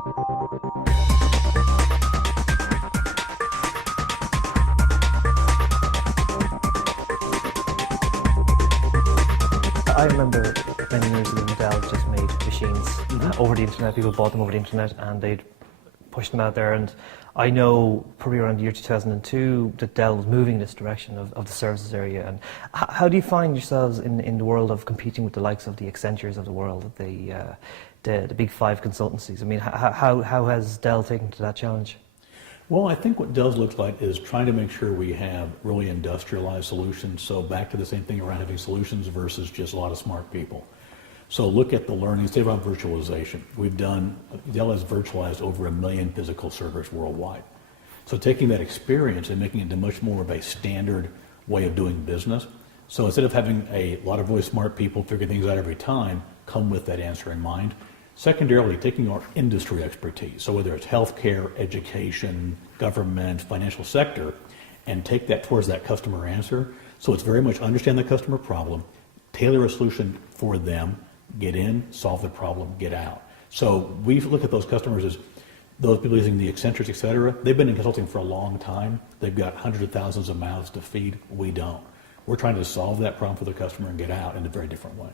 I remember many years ago when Dell just made machines over the internet. People bought them over the internet and they'd push them out there. And I know probably around the year 2002 that Dell was moving in this direction of the services area. And how do you find yourselves in the world of competing with the likes of the Accentures of the world, the big five consultancies? I mean, how has Dell taken to that challenge? Well, I think what Dell's looks like is trying to make sure we have really industrialized solutions. So back to the same thing around having solutions versus just a lot of smart people. So look at the learnings, say about virtualization. Dell has virtualized over 1 million physical servers worldwide. So taking that experience and making it into much more of a standard way of doing business. So instead of having a lot of really smart people figure things out every time, come with that answer in mind. Secondarily, taking our industry expertise, so whether it's healthcare, education, government, financial sector, and take that towards that customer answer. So it's very much understand the customer problem, tailor a solution for them, get in, solve the problem, get out. So we look at those customers as those people using the Accentures, et cetera. They've been in consulting for a long time. They've got hundreds of thousands of mouths to feed. We don't. We're trying to solve that problem for the customer and get out in a very different way.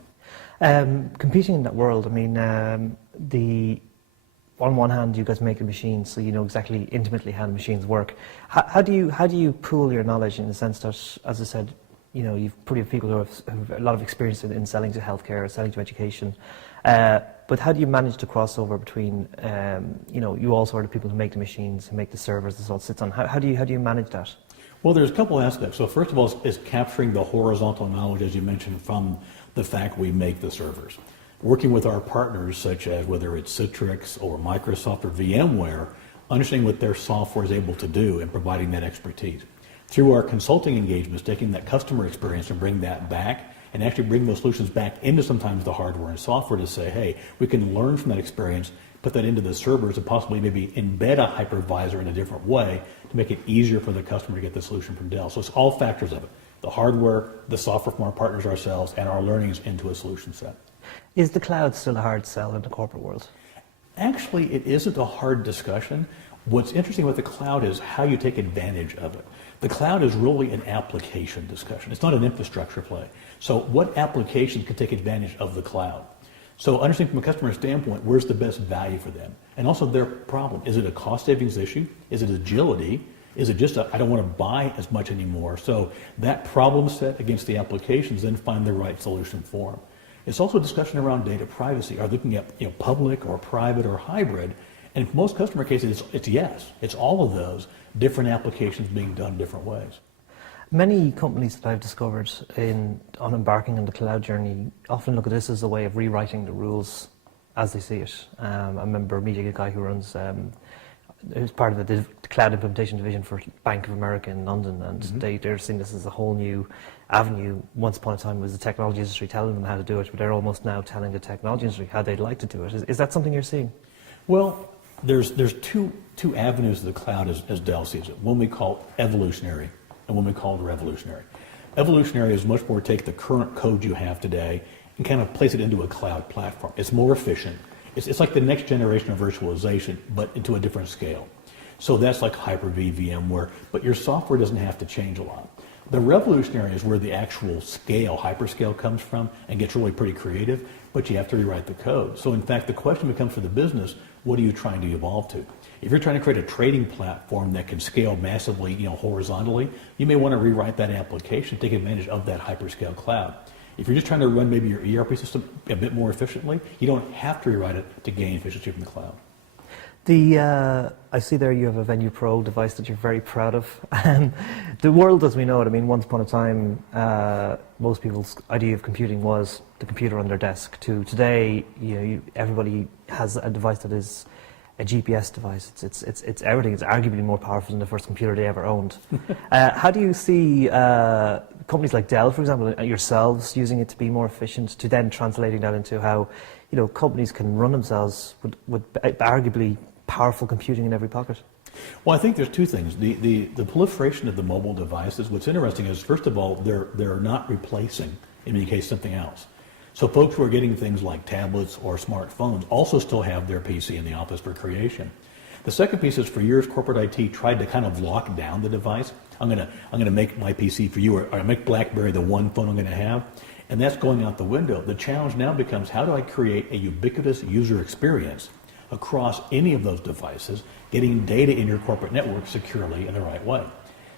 Competing in that world, I mean, on one hand, you guys make the machines, so you know exactly intimately how the machines work. How do you pool your knowledge in the sense that, as I said, you know, you've pretty people who have a lot of experience in selling to healthcare, selling to education. But how do you manage the crossover between, you know, you also are the people who make the machines, who make the servers this all sits on. How do you manage that? Well, there's a couple aspects. So first of all is capturing the horizontal knowledge, as you mentioned, from the fact we make the servers. Working with our partners, such as whether it's Citrix or Microsoft or VMware, understanding what their software is able to do and providing that expertise. Through our consulting engagements, taking that customer experience and bring that back and actually bring those solutions back into sometimes the hardware and software to say, hey, we can learn from that experience, put that into the servers and possibly maybe embed a hypervisor in a different way to make it easier for the customer to get the solution from Dell. So it's all factors of it. The hardware, the software from our partners ourselves, and our learnings into a solution set. Is the cloud still a hard sell in the corporate world? Actually, it isn't a hard discussion. What's interesting about the cloud is how you take advantage of it. The cloud is really an application discussion. It's not an infrastructure play. So what applications can take advantage of the cloud? So understanding from a customer standpoint, where's the best value for them? And also their problem. Is it a cost savings issue? Is it agility? Is it just I don't want to buy as much anymore? So that problem set against the applications, then find the right solution for them. It's also a discussion around data privacy. Are they looking at public or private or hybrid? And in most customer cases, it's yes. It's all of those different applications being done different ways. Many companies that I've discovered on embarking on the cloud journey often look at this as a way of rewriting the rules as they see it. I remember meeting a guy who runs who's part of the cloud implementation division for Bank of America in London, and they're seeing this as a whole new avenue. Once upon a time it was the technology industry telling them how to do it, but they're almost now telling the technology industry how they'd like to do it. Is that something you're seeing? Well, there's two avenues of the cloud as Dell sees it. One we call evolutionary and one we call revolutionary. Evolutionary is much more take the current code you have today and kind of place it into a cloud platform. It's more efficient. It's like the next generation of virtualization, but into a different scale. So that's like Hyper-V, VMware, but your software doesn't have to change a lot. The revolutionary is where the actual scale, hyperscale, comes from and gets really pretty creative, but you have to rewrite the code. So in fact, the question becomes for the business, what are you trying to evolve to? If you're trying to create a trading platform that can scale massively, horizontally, you may want to rewrite that application, take advantage of that hyperscale cloud. If you're just trying to run maybe your ERP system a bit more efficiently, you don't have to rewrite it to gain efficiency from the cloud. I see there you have a Venue Pro device that you're very proud of. The world as we know it, I mean, once upon a time, most people's idea of computing was the computer on their desk. To today, everybody has a device that is a GPS device. It's everything. It's arguably more powerful than the first computer they ever owned. How do you see companies like Dell, for example, yourselves using it to be more efficient, to then translating that into how companies can run themselves with arguably powerful computing in every pocket? Well, I think there's two things. The proliferation of the mobile devices, what's interesting is, first of all, they're not replacing, in many cases, something else. So folks who are getting things like tablets or smartphones also still have their PC in the office for creation. The second piece is, for years, corporate IT tried to kind of lock down the device. I'm gonna make my PC for you, or I make BlackBerry the one phone I'm gonna have, and that's going out the window. The challenge now becomes, how do I create a ubiquitous user experience across any of those devices, getting data in your corporate network securely in the right way?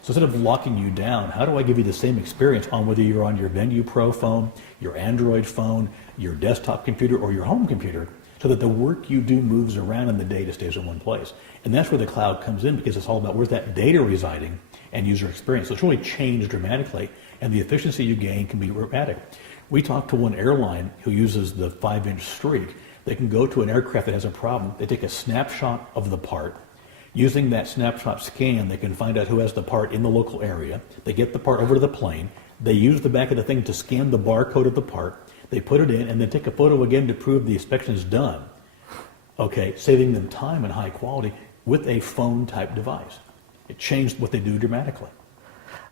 So instead of locking you down, how do I give you the same experience on whether you're on your Venue Pro phone, your Android phone, your desktop computer, or your home computer, so that the work you do moves around and the data stays in one place? And that's where the cloud comes in, because it's all about where's that data residing and user experience. So it's really changed dramatically, and the efficiency you gain can be dramatic. We talked to one airline who uses the 5-inch streak. They can go to an aircraft that has a problem. They take a snapshot of the part. Using that snapshot scan, they can find out who has the part in the local area. They get the part over to the plane. They use the back of the thing to scan the barcode of the part. They put it in and then take a photo again to prove the inspection is done. Okay, saving them time and high quality with a phone type device. It changed what they do dramatically.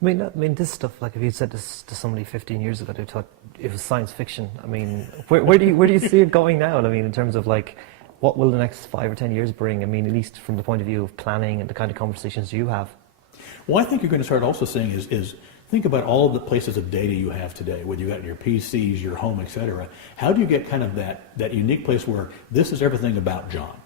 I mean, this stuff, like if you said this to somebody 15 years ago, they thought it was science fiction. I mean, where do you see it going now? I mean, in terms of like, what will the next 5 or 10 years bring? I mean, at least from the point of view of planning and the kind of conversations you have. Well, I think you're going to start also seeing is think about all of the places of data you have today, whether you got your PCs, your home, etc. How do you get kind of that unique place where this is everything about John?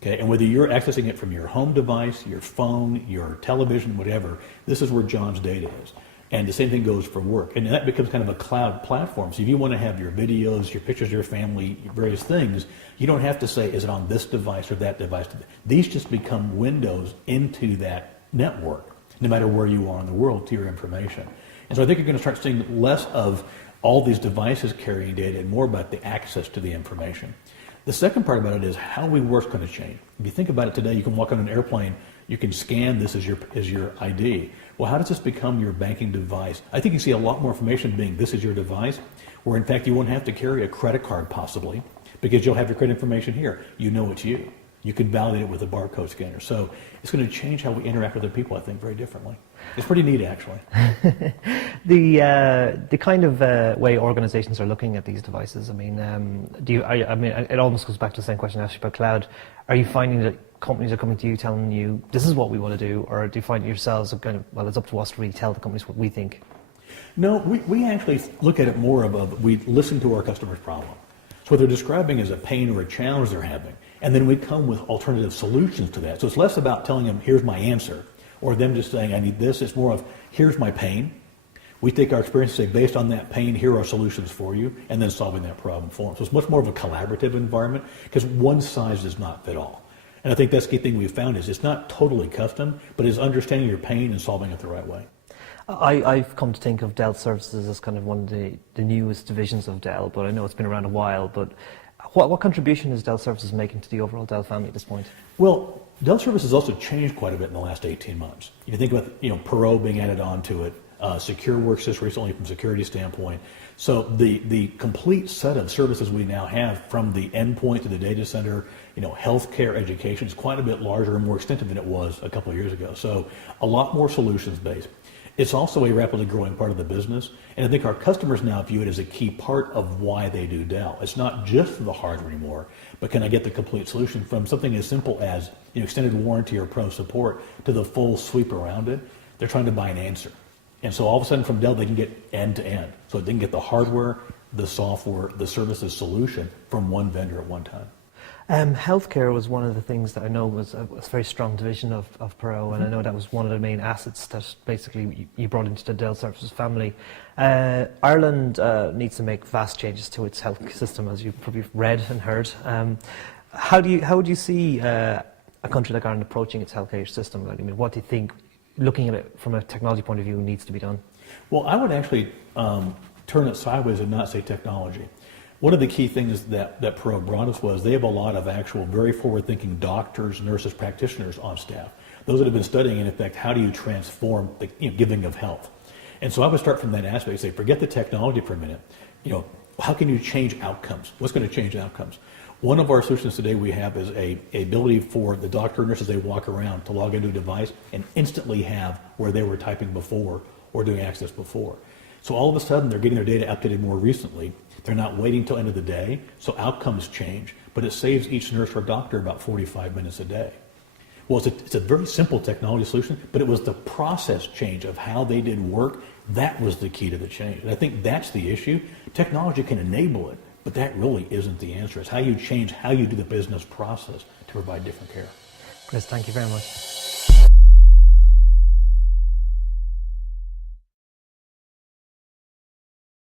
Okay, and whether you're accessing it from your home device, your phone, your television, whatever, this is where John's data is. And the same thing goes for work. And that becomes kind of a cloud platform. So if you want to have your videos, your pictures of your family, various things, you don't have to say, is it on this device or that device? These just become windows into that network, no matter where you are in the world, to your information. And so I think you're going to start seeing less of all these devices carrying data and more about the access to the information. The second part about it is how we work is going to change. If you think about it today, you can walk on an airplane, you can scan this as your ID. Well, how does this become your banking device? I think you see a lot more information being this is your device, where in fact you won't have to carry a credit card possibly, because you'll have your credit information here. You know it's you. You can validate it with a barcode scanner. So it's going to change how we interact with other people, I think, very differently. It's pretty neat, actually. The kind of way organizations are looking at these devices, I mean, it almost goes back to the same question I asked you about cloud. Are you finding that companies are coming to you telling you, this is what we want to do, or do you find yourselves kind of, well, it's up to us to really tell the companies what we think? No, we actually look at it more of we listen to our customers' problem. So what they're describing is a pain or a challenge they're having. And then we come with alternative solutions to that. So it's less about telling them, here's my answer, or them just saying, I need this. It's more of, here's my pain. We take our experience and say, based on that pain, here are solutions for you, and then solving that problem for them. So it's much more of a collaborative environment, because one size does not fit all. And I think that's the key thing we've found is it's not totally custom, but it's understanding your pain and solving it the right way. I've come to think of Dell Services as kind of one of the newest divisions of Dell, but I know it's been around a while. But what contribution is Dell Services making to the overall Dell family at this point? Well, Dell Services also changed quite a bit in the last 18 months. If you think about Perot being added onto it, SecureWorks just recently from a security standpoint. So the complete set of services we now have, from the endpoint to the data center, healthcare, education, is quite a bit larger and more extensive than it was a couple of years ago. So a lot more solutions based. It's also a rapidly growing part of the business, and I think our customers now view it as a key part of why they do Dell. It's not just the hardware anymore, but can I get the complete solution from something as simple as extended warranty or pro support to the full sweep around it. They're trying to buy an answer. And so all of a sudden from Dell, they can get end to end. So they can get the hardware, the software, the services solution from one vendor at one time. Healthcare was one of the things that I know was a very strong division of Perot, and I know that was one of the main assets that basically you brought into the Dell Services family. Ireland needs to make vast changes to its health system, as you've probably read and heard. How would you see a country like Ireland approaching its healthcare system? I mean, what do you think, looking at it from a technology point of view, needs to be done? Well, I would actually turn it sideways and not say technology. One of the key things that Perot brought us was they have a lot of actual very forward-thinking doctors, nurses, practitioners on staff. Those that have been studying, in effect, how do you transform the giving of health? And so I would start from that aspect, say, forget the technology for a minute. How can you change outcomes? What's going to change outcomes? One of our solutions today we have is a ability for the doctor and nurses, they walk around to log into a device and instantly have where they were typing before or doing access before. So all of a sudden, they're getting their data updated more recently. They're not waiting till end of the day, so outcomes change, but it saves each nurse or doctor about 45 minutes a day. Well, it's a very simple technology solution, but it was the process change of how they did work. That was the key to the change. And I think that's the issue. Technology can enable it, but that really isn't the answer. It's how you change how you do the business process to provide different care. Kris, thank you very much.